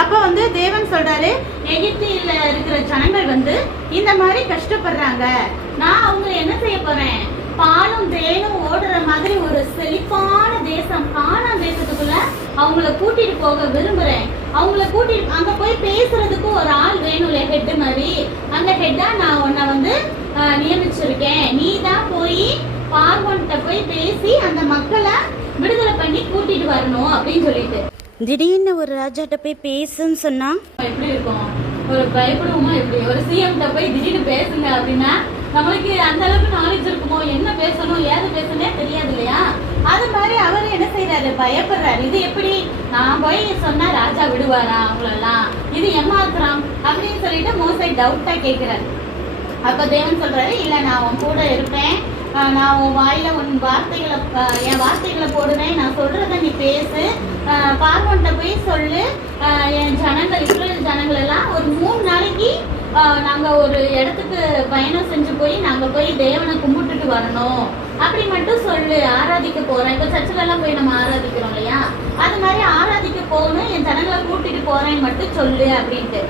அப்போ வந்து தேவன் சொல்றாரு, எகிப்தில இருக்கிற ஜனங்கள் வந்து இந்த மாதிரி கஷ்டப்படுறாங்க, நான் அவங்க என்ன செய்ய போறேன், பாலும் தேனும் ஓடுற மாதிரி ஒரு செழிப்பான தேசம் கானான் தேசத்துக்குள்ள அவங்கள கூட்டிட்டு போக விரும்புறேன். அவங்கள கூட்டிட்டு அங்க போய் பேசுறதுக்கு ஒரு ஆள் வேணும்ல, ஹெட் மாதிரி. அந்த ஹெட்டா நான் உன்னை வந்து நியமிச்சிருக்கேன். நீ தான் போய் பார்வோன்கிட்ட போய் பேசி அந்த மக்களை விடுதலை பண்ணி கூட்டிட்டு வரணும் அப்படின்னு சொல்லிட்டு. திடீர்னு ஒரு ராஜாட்ட போய் பேசுன்னு சொன்னா எப்படி இருக்கும்? ஒரு பயப்படுவோமா? எப்படி ஒரு சிஎம் போய் திடீர்னு பேசுங்க அப்படின்னா நம்மளுக்கு அந்த அளவுக்கு நாலேஜ் இருக்குமோ, என்ன பேசணும் ஏது பேசணும்னே தெரியாது இல்லையா? அது மாதிரி அவர் என்ன செய்யறாரு, பயப்படுறாரு. இது எப்படி நான் போய் சொன்னா ராஜா விடுவாரா அவங்களெல்லாம், இது ஏமாத்துறான் அப்படின்னு சொல்லிட்டு மோசே டவுட்டா கேட்கிறாரு. அப்ப தேவன் சொல்றாரு, இல்ல நான் உன் கூட இருப்பேன், நான் உன் வாயில உன் வார்த்தைகளை என் வார்த்தைகளை போடுவேன், நான் சொல்றத நீ பேசு, பார்வோன்ட்ட போய் சொல்லு, என் ஜனங்கள் இஸ்ரேல் ஜனங்கள் எல்லாம் ஒரு 3 நாளைக்கு நாங்க ஒரு இடத்துக்கு பயணம் செஞ்சு போய் நாங்க போய் தேவனை கும்பிட்டுட்டு வரணும் அப்படி மட்டும் சொல்லு, ஆராதிக்க போறேன். இப்ப சர்ச்சில் எல்லாம் போய் நம்ம ஆராதிக்கிறோம் இல்லையா, அது மாதிரி ஆராதிக்க போகணும், என் ஜனங்களை கூட்டிட்டு போறேன்னு மட்டும் சொல்லு அப்படின்ட்டு.